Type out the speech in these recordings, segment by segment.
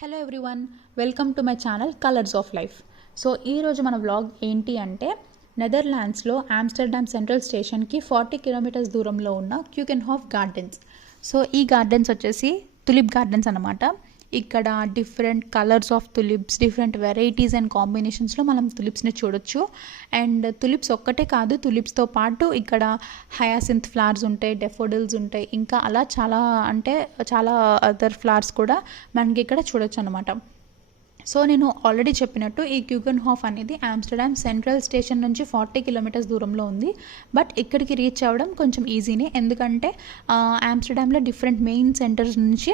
Hello everyone, welcome to my channel colours of life. So ఈరోజు మన vlog ఏంటి అంటే నెదర్లాండ్స్లో ఆమ్స్టర్డామ్ సెంట్రల్ స్టేషన్కి 40 కిలోమీటర్స్ దూరంలో ఉన్న క్యూకెన్హాఫ్ గార్డెన్స్. సో ఈ గార్డెన్స్ వచ్చేసి తులిప్ గార్డెన్స్ అనమాట. ఇక్కడ different colours of tulips, different varieties and కాంబినేషన్స్లో మనం తులిప్స్ని చూడొచ్చు. అండ్ తులిప్స్ ఒక్కటే కాదు, తులిప్స్తో పాటు ఇక్కడ హయాసింత్ ఫ్లవర్స్ ఉంటాయి, డెఫోడిల్స్ ఉంటాయి, ఇంకా అలా చాలా అదర్ ఫ్లవర్స్ కూడా మనకి ఇక్కడ చూడొచ్చు అనమాట. సో నేను ఆల్రెడీ చెప్పినట్టు ఈ క్యూకెన్హాఫ్ అనేది ఆమ్స్టర్డామ్ సెంట్రల్ స్టేషన్ నుంచి 40 కిలోమీటర్స్ దూరంలో ఉంది. బట్ ఇక్కడికి రీచ్ అవ్వడం కొంచెం ఈజీనే, ఎందుకంటే ఆమ్స్టర్డామ్లో డిఫరెంట్ మెయిన్ సెంటర్స్ నుంచి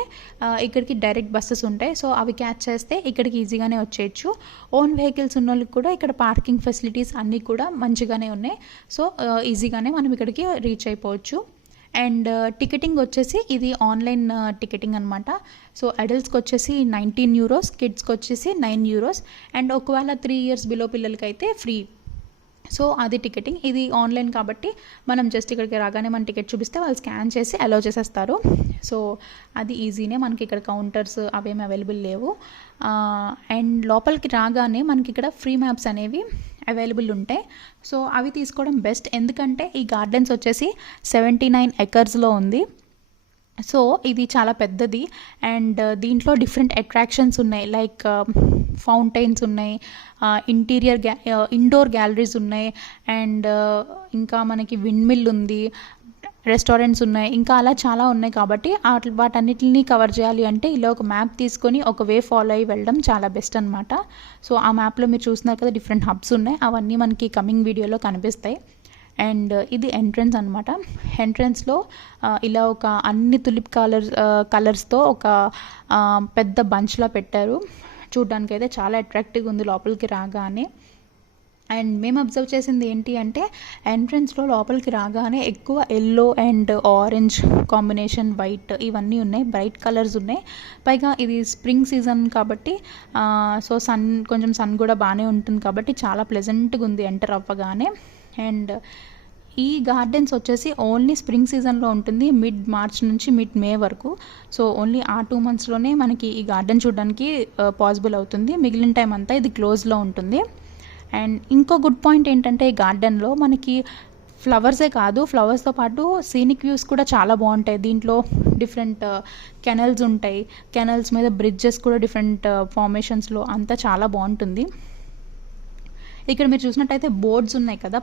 ఇక్కడికి డైరెక్ట్ బస్సెస్ ఉంటాయి. సో అవి క్యాచ్ చేస్తే ఇక్కడికి ఈజీగానే వచ్చేయచ్చు. ఓన్ వెహికల్స్ ఉన్న వాళ్ళకి కూడా ఇక్కడ పార్కింగ్ ఫెసిలిటీస్ అన్నీ కూడా మంచిగానే ఉన్నాయి. సో ఈజీగానే మనం ఇక్కడికి రీచ్ అయిపోవచ్చు. అండ్ టికెటింగ్ వచ్చేసి ఇది ఆన్లైన్ టికెటింగ్ అనమాట. సో అడల్ట్స్కి వచ్చేసి 19 యూరోస్, కిడ్స్కి వచ్చేసి 9 యూరోస్, అండ్ ఒకవేళ 3 ఇయర్స్ బిలో పిల్లలకి అయితే ఫ్రీ. సో అది టికెటింగ్, ఇది ఆన్లైన్ కాబట్టి మనం జస్ట్ ఇక్కడికి రాగానే మన టికెట్ చూపిస్తే వాళ్ళు స్కాన్ చేసి అలౌ చేసేస్తారు. సో అది ఈజీనే, మనకి ఇక్కడ కౌంటర్స్ అవేమి అవైలబుల్ లేవు. అండ్ లోపలికి రాగానే మనకి ఇక్కడ ఫ్రీ మ్యాప్స్ అనేవి అవైలబుల్ ఉంటాయి. సో అవి తీసుకోవడం బెస్ట్, ఎందుకంటే ఈ గార్డెన్స్ వచ్చేసి 79 ఎకర్స్లో ఉంది. సో ఇది చాలా పెద్దది. అండ్ దీంట్లో డిఫరెంట్ అట్రాక్షన్స్ ఉన్నాయి, లైక్ ఫౌంటైన్స్ ఉన్నాయి, ఇండోర్ గ్యాలరీస్ ఉన్నాయి, అండ్ ఇంకా మనకి విండ్ మిల్ ఉంది, రెస్టారెంట్స్ ఉన్నాయి, ఇంకా అలా చాలా ఉన్నాయి. కాబట్టి వాటన్నిటిని కవర్ చేయాలి అంటే ఇలా ఒక మ్యాప్ తీసుకొని ఒక వే ఫాలో అయ్యి వెళ్ళడం చాలా బెస్ట్ అనమాట. సో ఆ మ్యాప్లో మీరు చూస్తున్నారు కదా, డిఫరెంట్ హబ్స్ ఉన్నాయి, అవన్నీ మనకి కమింగ్ వీడియోలో కనిపిస్తాయి. అండ్ ఇది ఎంట్రన్స్ అనమాట. ఎంట్రన్స్లో ఇలా ఒక అన్ని తులిప్ కలర్స్తో ఒక పెద్ద బంచ్లా పెట్టారు. చూడ్డానికి అయితే చాలా అట్రాక్టివ్గా ఉంది లోపలికి రాగానే. అండ్ మేము అబ్జర్వ్ చేసింది ఏంటి అంటే ఎంట్రన్స్లో లోపలికి రాగానే ఎక్కువ yellow and orange combination, white, ఇవన్నీ ఉన్నాయి, బ్రైట్ కలర్స్ ఉన్నాయి. పైగా ఇది స్ప్రింగ్ సీజన్ కాబట్టి సో కొంచెం సన్ కూడా బాగానే ఉంటుంది కాబట్టి చాలా ప్లెజెంట్గా ఉంది ఎంటర్ అవ్వగానే. అండ్ ఈ గార్డెన్స్ వచ్చేసి ఓన్లీ స్ప్రింగ్ సీజన్లో ఉంటుంది, మిడ్ మార్చ్ నుంచి మిడ్ మే వరకు. సో ఓన్లీ ఆ 2 మంత్స్లోనే మనకి ఈ గార్డెన్ చూడడానికి పాసిబుల్ అవుతుంది. మిగిలిన టైం అంతా ఇది క్లోజ్లో ఉంటుంది. అండ్ ఇంకో గుడ్ పాయింట్ ఏంటంటే ఈ గార్డెన్లో మనకి ఫ్లవర్సే కాదు, ఫ్లవర్స్తో పాటు సీనిక్ వ్యూస్ కూడా చాలా బాగుంటాయి. దీంట్లో డిఫరెంట్ కెనల్స్ ఉంటాయి, కెనల్స్ మీద బ్రిడ్జెస్ కూడా డిఫరెంట్ ఫార్మేషన్స్లో, అంతా చాలా బాగుంటుంది. ఇక్కడ మీరు చూసినట్టయితే బోర్డ్స్ ఉన్నాయి కదా,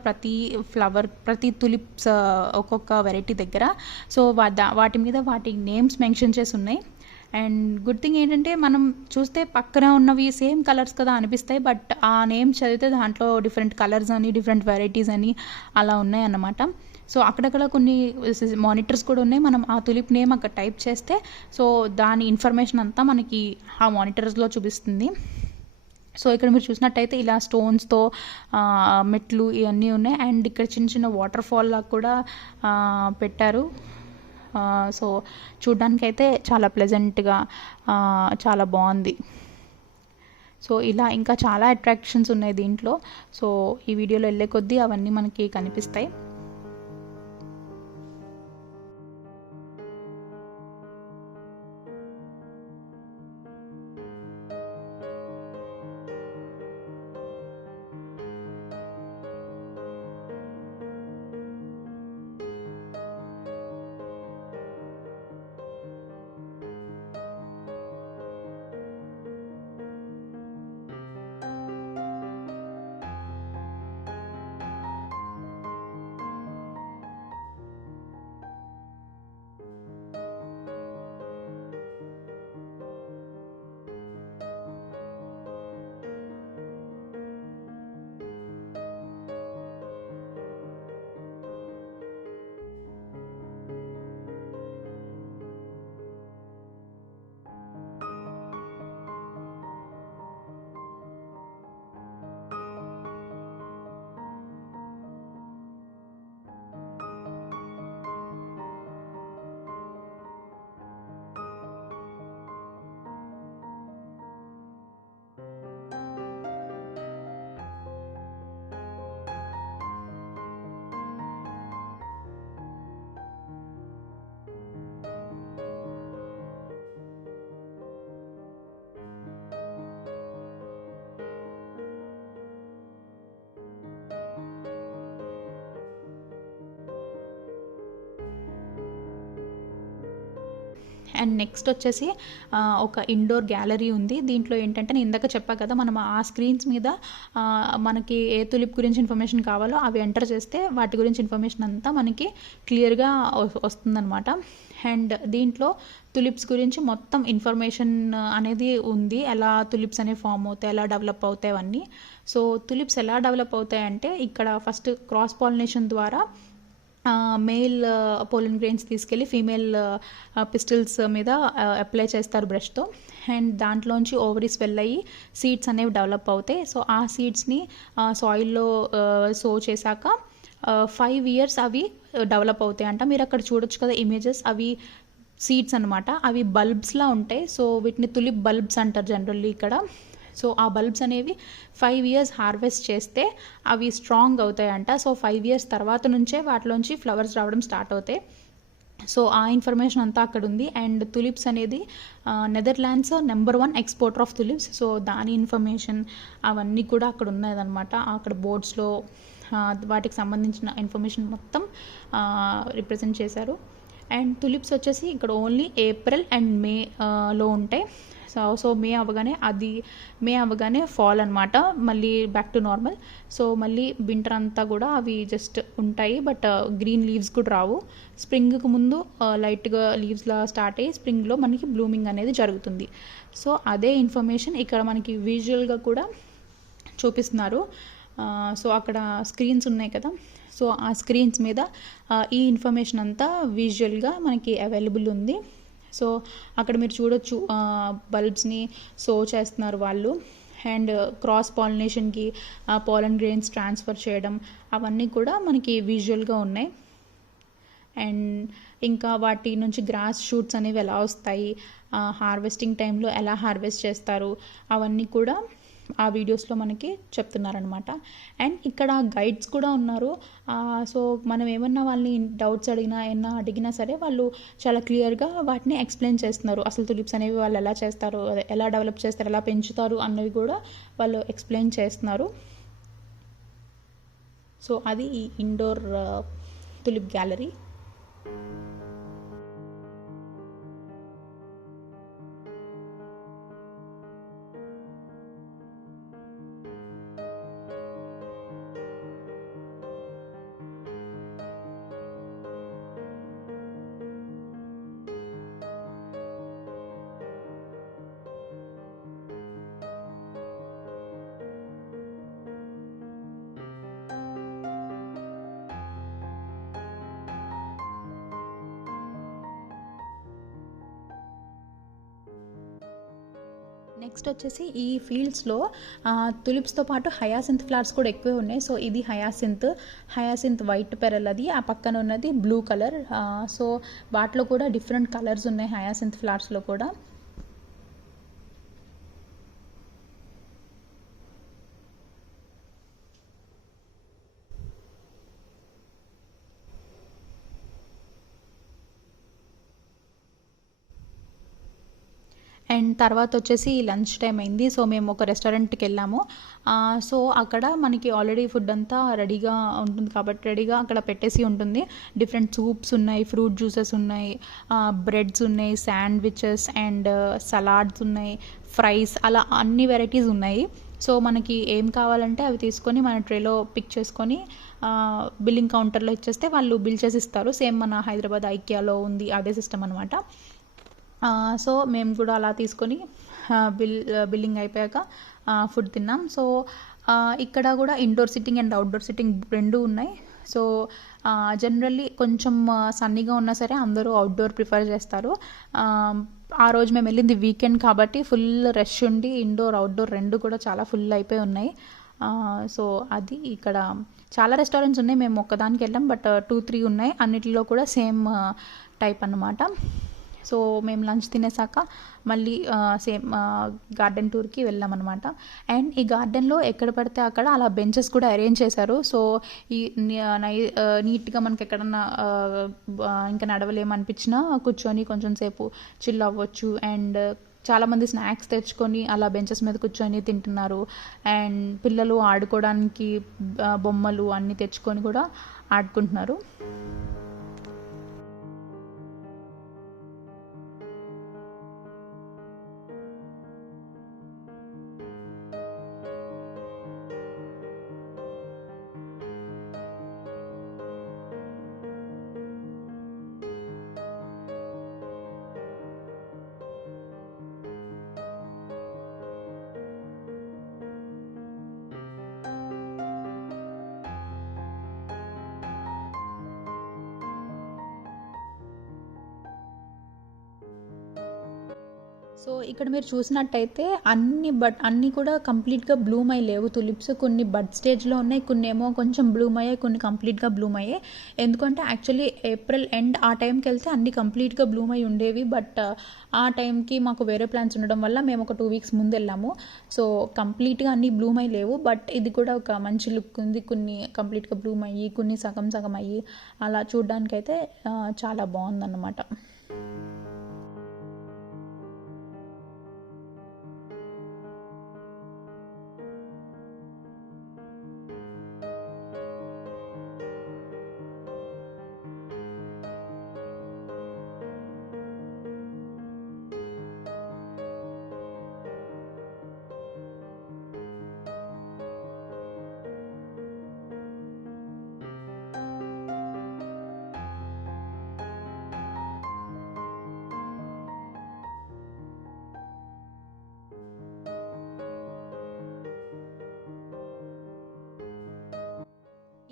ప్రతి తులిప్స్ ఒక్కొక్క వెరైటీ దగ్గర. సో వాటి మీద వాటి నేమ్స్ మెన్షన్ చేసి ఉన్నాయి. అండ్ గుడ్ థింగ్ ఏంటంటే మనం చూస్తే పక్కన ఉన్నవి సేమ్ కలర్స్ కదా అనిపిస్తాయి, బట్ ఆ నేమ్ చదివితే దాంట్లో డిఫరెంట్ కలర్స్ అని, డిఫరెంట్ వెరైటీస్ అని అలా ఉన్నాయి అన్నమాట. సో అక్కడక్కడ కొన్ని మానిటర్స్ కూడా ఉన్నాయి. మనం ఆ తులిప్ నేమ్ అక్కడ టైప్ చేస్తే సో దాని ఇన్ఫర్మేషన్ అంతా మనకి ఆ మానిటర్స్లో చూపిస్తుంది. సో ఇక్కడ మీరు చూసినట్టయితే ఇలా స్టోన్స్తో మెట్లు ఇవన్నీ ఉన్నాయి. అండ్ ఇక్కడ చిన్న చిన్న వాటర్ ఫాల్ లాగా కూడా పెట్టారు. సో చూడ్డానికైతే చాలా ప్లెజెంట్గా చాలా బాగుంది. సో ఇలా ఇంకా చాలా అట్రాక్షన్స్ ఉన్నాయి దీంట్లో. సో ఈ వీడియోలో వెళ్ళే కొద్దీ అవన్నీ మనకి కనిపిస్తాయి. అండ్ నెక్స్ట్ వచ్చేసి ఒక ఇండోర్ గ్యాలరీ ఉంది. దీంట్లో ఏంటంటే నేను ఇందాక చెప్పా కదా, మనం ఆ స్క్రీన్స్ మీద మనకి ఏ తులిప్ గురించి ఇన్ఫర్మేషన్ కావాలో అవి ఎంటర్ చేస్తే వాటి గురించి ఇన్ఫర్మేషన్ అంతా మనకి క్లియర్గా వస్తుందన్నమాట. అండ్ దీంట్లో తులిప్స్ గురించి మొత్తం ఇన్ఫర్మేషన్ అనేది ఉంది, ఎలా తులిప్స్ అనేవి ఫామ్ అవుతాయి, ఎలా డెవలప్ అవుతాయి అవన్నీ. సో తులిప్స్ ఎలా డెవలప్ అవుతాయి అంటే, ఇక్కడ ఫస్ట్ క్రాస్ పాలినేషన్ ద్వారా మేల్ పోలన్ గ్రెయిన్స్ తీసుకెళ్ళి ఫీమేల్ పిస్టిల్స్ మీద అప్లై చేస్తారు బ్రష్తో. అండ్ దాంట్లోంచి ఓవరీస్ వెళ్ళయి సీడ్స్ అనేవి డెవలప్ అవుతాయి. సో ఆ సీడ్స్ని సాయిల్లో సో చేశాక 5 years అవి డెవలప్ అవుతాయి అంట. మీరు అక్కడ చూడొచ్చు కదా ఇమేజెస్, అవి సీడ్స్ అనమాట. అవి బల్బ్స్లా ఉంటాయి. సో వీటిని తులిప్ బల్బ్స్ అంటారు జనరల్లీ ఇక్కడ. సో ఆ బల్బ్స్ అనేవి 5 years హార్వెస్ట్ చేస్తే అవి స్ట్రాంగ్ అవుతాయంట. సో 5 years తర్వాత నుంచే వాటిలోంచి ఫ్లవర్స్ రావడం స్టార్ట్ అవుతాయి. సో ఆ ఇన్ఫర్మేషన్ అంతా అక్కడ ఉంది. అండ్ తులిప్స్ అనేది Netherlands number 1 exporter of tulips. So దాని ఇన్ఫర్మేషన్ అవన్నీ కూడా అక్కడ ఉన్నదన్నమాట. అక్కడ బోర్డ్స్లో వాటికి సంబంధించిన ఇన్ఫర్మేషన్ మొత్తం రిప్రజెంట్ చేశారు. అండ్ తులిప్స్ వచ్చేసి ఇక్కడ ఓన్లీ ఏప్రిల్ అండ్ మేలో ఉంటాయి. సో మే అవ్వగానే ఫాల్ అనమాట, మళ్ళీ బ్యాక్ టు నార్మల్. సో మళ్ళీ వింటర్ అంతా కూడా అవి జస్ట్ ఉంటాయి, బట్ గ్రీన్ లీవ్స్ కూడా రావు. స్ప్రింగ్కి ముందు లైట్గా లీవ్స్లా స్టార్ట్ అయ్యి స్ప్రింగ్లో మనకి బ్లూమింగ్ అనేది జరుగుతుంది. సో అదే ఇన్ఫర్మేషన్ ఇక్కడ మనకి విజువల్గా కూడా చూపిస్తున్నారు. సో అక్కడ స్క్రీన్స్ ఉన్నాయి కదా, సో ఆ స్క్రీన్స్ మీద ఈ ఇన్ఫర్మేషన్ అంతా విజువల్గా మనకి అవైలబుల్ ఉంది. సో అక్కడ మీరు చూడొచ్చు బల్బ్స్ని సో చేస్తున్నారు వాళ్ళు. అండ్ క్రాస్ పాలినేషన్కి పోలన్ గ్రెయిన్స్ ట్రాన్స్ఫర్ చేయడం అవన్నీ కూడా మనకి విజువల్గా ఉన్నాయి. అండ్ ఇంకా వాటి నుంచి గ్రాస్ షూట్స్ అనేవి ఎలా వస్తాయి, హార్వెస్టింగ్ టైంలో ఎలా హార్వెస్ట్ చేస్తారు అవన్నీ కూడా ఆ వీడియోస్లో మనకి చెప్తున్నారనమాట. అండ్ ఇక్కడ గైడ్స్ కూడా ఉన్నారు. సో మనం ఏమన్నా వాళ్ళని డౌట్స్ అడిగినా సరే వాళ్ళు చాలా క్లియర్గా వాటిని ఎక్స్ప్లెయిన్ చేస్తున్నారు. అసలు తులిప్స్ అనేవి వాళ్ళు ఎలా చేస్తారు, ఎలా డెవలప్ చేస్తారు, ఎలా పెంచుతారు అన్నవి కూడా వాళ్ళు ఎక్స్ప్లెయిన్ చేస్తున్నారు. సో అది ఈ ఇండోర్ తులిప్ గ్యాలరీ. నెక్స్ట్ వచ్చేసి ఈ ఫీల్డ్స్లో తులిప్స్తో పాటు హయాసింత్ ఫ్లవర్స్ కూడా ఎక్కువే ఉన్నాయి. సో ఇది హయాసింత్ వైట్ పెరల్, అది ఆ పక్కన ఉన్నది బ్లూ కలర్. సో వాటిలో కూడా డిఫరెంట్ కలర్స్ ఉన్నాయి హయాసింత్ ఫ్లవర్స్లో కూడా. అండ్ తర్వాత వచ్చేసి లంచ్ టైం అయింది. సో మేము ఒక రెస్టారెంట్కి వెళ్ళాము. సో అక్కడ మనకి ఆల్రెడీ ఫుడ్ అంతా రెడీగా ఉంటుంది కాబట్టి రెడీగా అక్కడ పెట్టేసి ఉంటుంది. డిఫరెంట్ సూప్స్ ఉన్నాయి, ఫ్రూట్ జ్యూసెస్ ఉన్నాయి, బ్రెడ్స్ ఉన్నాయి, శాండ్విచెస్ అండ్ సలాడ్స్ ఉన్నాయి, ఫ్రైస్, అలా అన్ని వెరైటీస్ ఉన్నాయి. సో మనకి ఏం కావాలంటే అవి తీసుకొని మన ట్రేలో పిక్ చేసుకొని బిల్లింగ్ కౌంటర్లో ఇచ్చేస్తే వాళ్ళు బిల్ చేసి ఇస్తారు. సేమ్ మన హైదరాబాద్ ఐకియాలో ఉంది అదే సిస్టమ్ అనమాట. సో మేము కూడా అలా తీసుకొని బిల్లింగ్ అయిపోయాక ఫుడ్ తిన్నాం. సో ఇక్కడ కూడా indoor sitting and outdoor sitting రెండు ఉన్నాయి. సో జనరల్లీ కొంచెం సన్నీగా ఉన్నా సరే అందరూ అవుట్డోర్ ప్రిఫర్ చేస్తారు. ఆ రోజు మేము వెళ్ళింది వీకెండ్ కాబట్టి ఫుల్ రష్ ఉండి ఇండోర్ అవుట్డోర్ రెండు కూడా చాలా ఫుల్ అయిపోయి ఉన్నాయి. సో అది ఇక్కడ చాలా రెస్టారెంట్స్ ఉన్నాయి, మేము ఒక్కదానికి వెళ్ళాం, బట్ 2-3 ఉన్నాయి, అన్నిటిలో కూడా సేమ్ టైప్ అన్నమాట. సో మేము లంచ్ తినేసాక మళ్ళీ సేమ్ గార్డెన్ టూర్కి వెళ్ళామన్నమాట. అండ్ ఈ గార్డెన్లో ఎక్కడ పడితే అక్కడ అలా బెంచెస్ కూడా అరేంజ్ చేశారు. సో ఈ నీట్గా మనకి ఎక్కడన్నా ఇంకా నడవలేమనిపించినా కూర్చొని కొంచెం సేపు చిల్ అవ్వచ్చు. అండ్ చాలామంది స్నాక్స్ తెచ్చుకొని అలా బెంచెస్ మీద కూర్చొని తింటున్నారు. అండ్ పిల్లలు ఆడుకోవడానికి బొమ్మలు అన్నీ తెచ్చుకొని కూడా ఆడుకుంటున్నారు. సో ఇక్కడ మీరు చూసినట్టయితే అన్నీ కూడా కంప్లీట్గా బ్లూమ్ అయ్యి లేవు తులిప్స్. కొన్ని బడ్ స్టేజ్లో ఉన్నాయి, కొన్ని ఏమో కొంచెం బ్లూమ్ అయ్యాయి, కొన్ని కంప్లీట్గా బ్లూమ్ అయ్యాయి. ఎందుకంటే యాక్చువల్లీ ఏప్రిల్ ఎండ్ ఆ టైంకి వెళ్తే అన్ని కంప్లీట్గా బ్లూమ్ అయ్యి ఉండేవి. బట్ ఆ టైంకి మాకు వేరే ప్లాన్స్ ఉండడం వల్ల మేము ఒక 2 వీక్స్ ముందు వెళ్ళాము. సో కంప్లీట్గా అన్నీ బ్లూమ్ అయ్యి లేవు. బట్ ఇది కూడా ఒక మంచి లుక్ ఉంది. కొన్ని కంప్లీట్గా బ్లూమ్ అయ్యి, కొన్ని సగం సగం అయ్యి, అలా చూడడానికైతే చాలా బాగుందన్నమాట.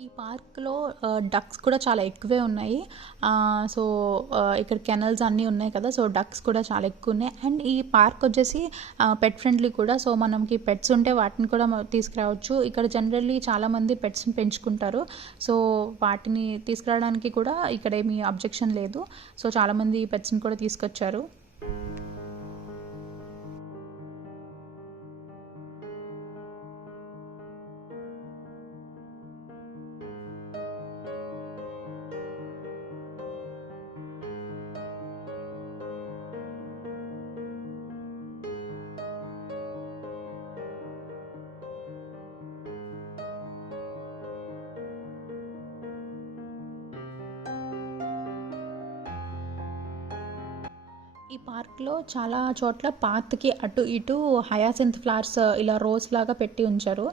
ఈ పార్క్లో డక్స్ కూడా చాలా ఎక్కువే ఉన్నాయి. సో ఇక్కడ కెనల్స్ అన్నీ ఉన్నాయి కదా, సో డక్స్ కూడా చాలా ఎక్కువ ఉన్నాయి. అండ్ ఈ పార్క్ వచ్చేసి పెట్ ఫ్రెండ్లీ కూడా. సో మనకి పెట్స్ ఉంటే వాటిని కూడా తీసుకురావచ్చు. ఇక్కడ జనరల్లీ చాలామంది పెట్స్ని పెంచుకుంటారు. సో వాటిని తీసుకురావడానికి కూడా ఇక్కడ ఏమీ అబ్జెక్షన్ లేదు. సో చాలామంది పెట్స్ని కూడా తీసుకొచ్చారు. ఈ పార్క్లో చాలా చోట్ల పాత్కి అటు ఇటు హయాసింత్ ఫ్లవర్స్ ఇలా రోజ్ లాగా పెట్టి ఉంచారు.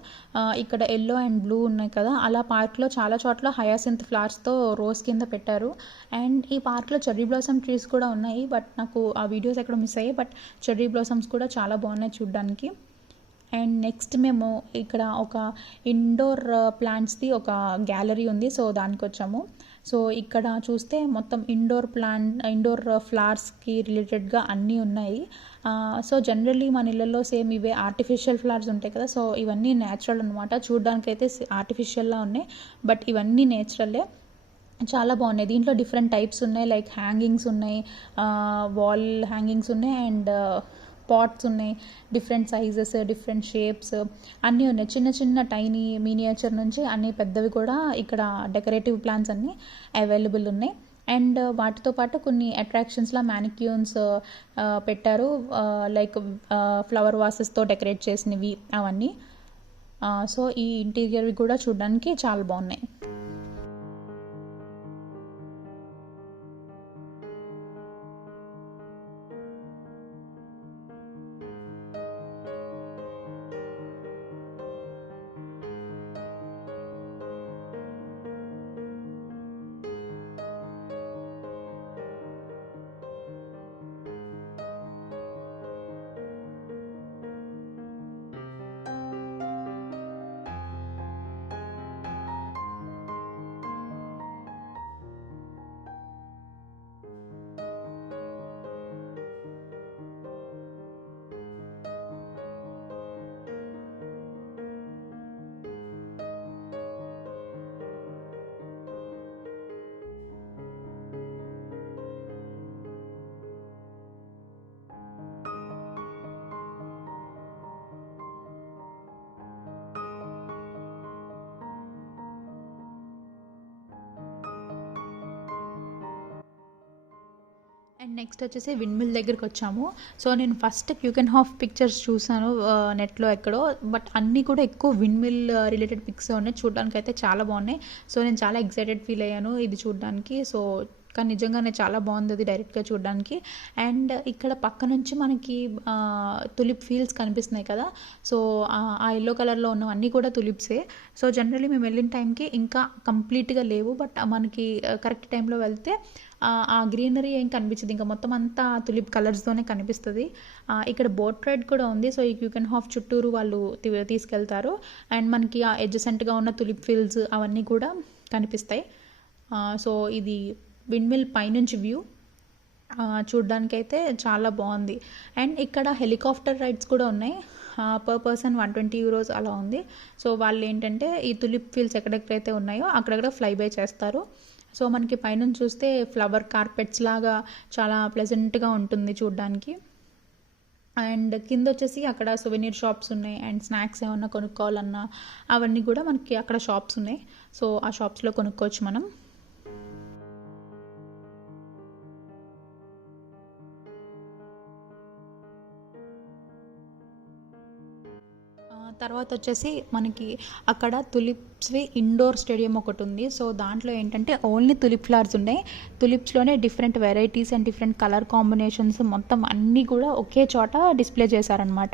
ఇక్కడ ఎల్లో అండ్ బ్లూ ఉన్నాయి కదా, అలా పార్క్లో చాలా చోట్ల హయాసింత్ ఫ్లవర్స్తో రోజ్ కింద పెట్టారు. అండ్ ఈ పార్క్లో చెర్రీ బ్లాసమ్ ట్రీస్ కూడా ఉన్నాయి. బట్ నాకు ఆ వీడియోస్ ఎక్కడ మిస్ అయ్యాయి. బట్ చెర్రీ బ్లాసమ్స్ కూడా చాలా బాగున్నాయి చూడడానికి. అండ్ నెక్స్ట్ మేము ఇక్కడ ఒక ఇండోర్ ప్లాంట్స్ది ఒక గ్యాలరీ ఉంది. సో దానికి వచ్చాము. సో ఇక్కడ చూస్తే మొత్తం ఇండోర్ ఫ్లవర్స్కి రిలేటెడ్గా అన్నీ ఉన్నాయి. సో జనరల్లీ మన ఇళ్ళల్లో సేమ్ ఇవే ఆర్టిఫిషియల్ ఫ్లవర్స్ ఉంటాయి కదా, సో ఇవన్నీ న్యాచురల్ అనమాట. చూడడానికి అయితే ఆర్టిఫిషియల్లా ఉన్నాయి, బట్ ఇవన్నీ నేచురలే. చాలా బాగున్నాయి. దీంట్లో డిఫరెంట్ టైప్స్ ఉన్నాయి, లైక్ హ్యాంగింగ్స్ ఉన్నాయి, వాల్ హ్యాంగింగ్స్ ఉన్నాయి, అండ్ పాట్స్ ఉన్నాయి. డిఫరెంట్ సైజెస్, డిఫరెంట్ షేప్స్ అన్నీ ఉన్నాయి. చిన్న చిన్న టైనీ మినియేచర్ నుంచి అన్ని పెద్దవి కూడా ఇక్కడ డెకరేటివ్ ప్లాంట్స్ అన్నీ అవైలబుల్ ఉన్నాయి. అండ్ వాటితో పాటు కొన్ని అట్రాక్షన్స్లా మ్యానిక్యూన్స్ పెట్టారు, లైక్ ఫ్లవర్ వాసెస్తో డెకరేట్ చేసినవి అవన్నీ. సో ఈ ఇంటీరియర్వి కూడా చూడడానికి చాలా బాగున్నాయి. అండ్ నెక్స్ట్ వచ్చేసి విండ్మిల్ దగ్గరికి వచ్చాము. సో నేను ఫస్ట్ క్యూకెన్హాఫ్ పిక్చర్స్ చూసాను నెట్లో ఎక్కడో, బట్ అన్నీ కూడా ఎక్కువ విండ్మిల్ రిలేటెడ్ పిక్స్ ఉన్నాయి. చూడడానికి అయితే చాలా బాగున్నాయి. సో నేను చాలా ఎక్సైటెడ్ ఫీల్ అయ్యాను ఇది చూడడానికి. సో కానీ నిజంగానే చాలా బాగుంది అది డైరెక్ట్గా చూడడానికి. అండ్ ఇక్కడ పక్క నుంచి మనకి తులిప్ ఫీల్డ్స్ కనిపిస్తున్నాయి కదా, సో ఆ ఎల్లో కలర్లో ఉన్నవన్నీ కూడా తులిప్సే. సో జనరల్లీ మేము వెళ్ళిన టైంకి ఇంకా కంప్లీట్గా లేవు, బట్ మనకి కరెక్ట్ టైంలో వెళ్తే ఆ గ్రీనరీ ఏం కనిపించదు, ఇంకా మొత్తం అంతా తులిప్ కలర్స్తోనే కనిపిస్తుంది. ఇక్కడ బోట్ రైడ్ కూడా ఉంది. సో ఈ క్యూకెన్హాఫ్ చుట్టూరు వాళ్ళు తీసుకెళ్తారు. అండ్ మనకి ఆ ఎడ్జసెంట్గా ఉన్న తులిప్ ఫీల్డ్స్ అవన్నీ కూడా కనిపిస్తాయి. సో ఇది విండ్మిల్ పైనుంచి వ్యూ. చూడ్డానికైతే చాలా బాగుంది. అండ్ ఇక్కడ హెలికాప్టర్ రైడ్స్ కూడా ఉన్నాయి. పర్ పర్సన్ 120 యూరోస్ అలా ఉంది. సో వాళ్ళు ఏంటంటే ఈ తులిప్ ఫీల్డ్స్ ఎక్కడెక్కడైతే ఉన్నాయో అక్కడక్కడ ఫ్లై బై చేస్తారు. సో మనకి పైనుంచి చూస్తే ఫ్లవర్ కార్పెట్స్ లాగా చాలా ప్లెజెంట్గా ఉంటుంది చూడ్డానికి. అండ్ కింద వచ్చేసి అక్కడ సువెనీర్ షాప్స్ ఉన్నాయి. అండ్ స్నాక్స్ ఏమన్నా కొనుక్కోవాలన్నా అవన్నీ కూడా మనకి అక్కడ షాప్స్ ఉన్నాయి. సో ఆ షాప్స్లో కొనుక్కోవచ్చు మనం. తర్వాత వచ్చేసి మనకి అక్కడ తులిప్స్వి ఇండోర్ స్టేడియం ఒకటి ఉంది. సో దాంట్లో ఏంటంటే ఓన్లీ తులిప్ ఫ్లవర్స్ ఉన్నాయి. తులిప్స్లోనే different varieties and different colour combinations మొత్తం అన్నీ కూడా ఒకే చోట డిస్ప్లే చేశారనమాట.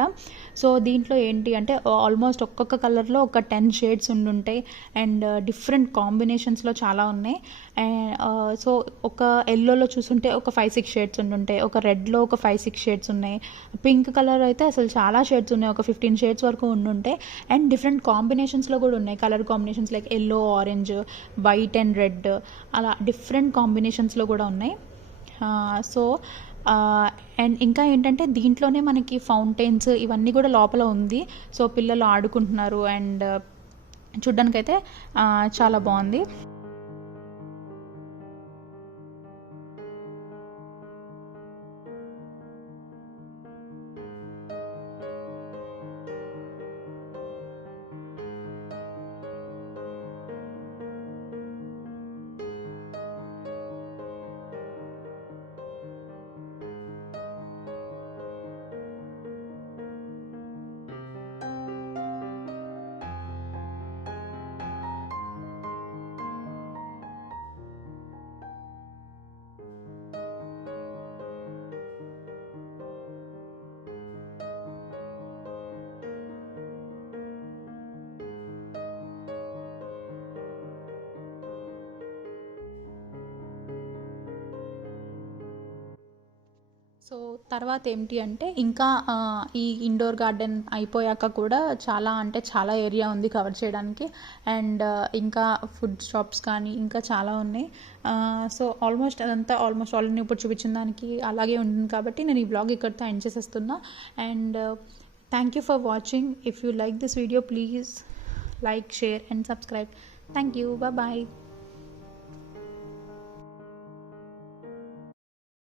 సో దీంట్లో ఏంటి అంటే ఆల్మోస్ట్ ఒక్కొక్క కలర్లో ఒక 10 షేడ్స్ ఉండుంటాయి. అండ్ డిఫరెంట్ కాంబినేషన్స్లో చాలా ఉన్నాయి. సో ఒక ఎల్లోలో చూసుంటే ఒక 5-6 షేడ్స్ ఉండుంటాయి. ఒక రెడ్లో ఒక 5-6 షేడ్స్ ఉన్నాయి. పింక్ కలర్ అయితే అసలు చాలా షేడ్స్ ఉన్నాయి, ఒక 15 షేడ్స్ వరకు ఉండుంటాయి. అండ్ డిఫరెంట్ కాంబినేషన్స్లో కూడా ఉన్నాయి. Colour combinations like yellow, orange, white and red, అలా డిఫరెంట్ కాంబినేషన్స్లో కూడా ఉన్నాయి. సో అండ్ ఇంకా ఏంటంటే దీంట్లోనే మనకి ఫౌంటైన్స్ ఇవన్నీ కూడా లోపల ఉంది. సో పిల్లలు ఆడుకుంటున్నారు. అండ్ చూడ్డానికైతే చాలా బాగుంది. సో తర్వాత ఏంటి అంటే ఇంకా ఈ ఇండోర్ గార్డెన్ అయిపోయాక కూడా చాలా అంటే చాలా ఏరియా ఉంది కవర్ చేయడానికి. అండ్ ఇంకా ఫుడ్ షాప్స్ కానీ ఇంకా చాలా ఉన్నాయి. సో ఆల్మోస్ట్ అదంతా ఆల్మోస్ట్ ఆల్రెడీ ఇప్పుడు చూపించిన దానికి అలాగే ఉంటుంది కాబట్టి నేను ఈ బ్లాగ్ ఇక్కడితో ఎండ్ చేసేస్తున్నా. And thank you for watching. If you like this video please like, share and subscribe. Thank you. Bye.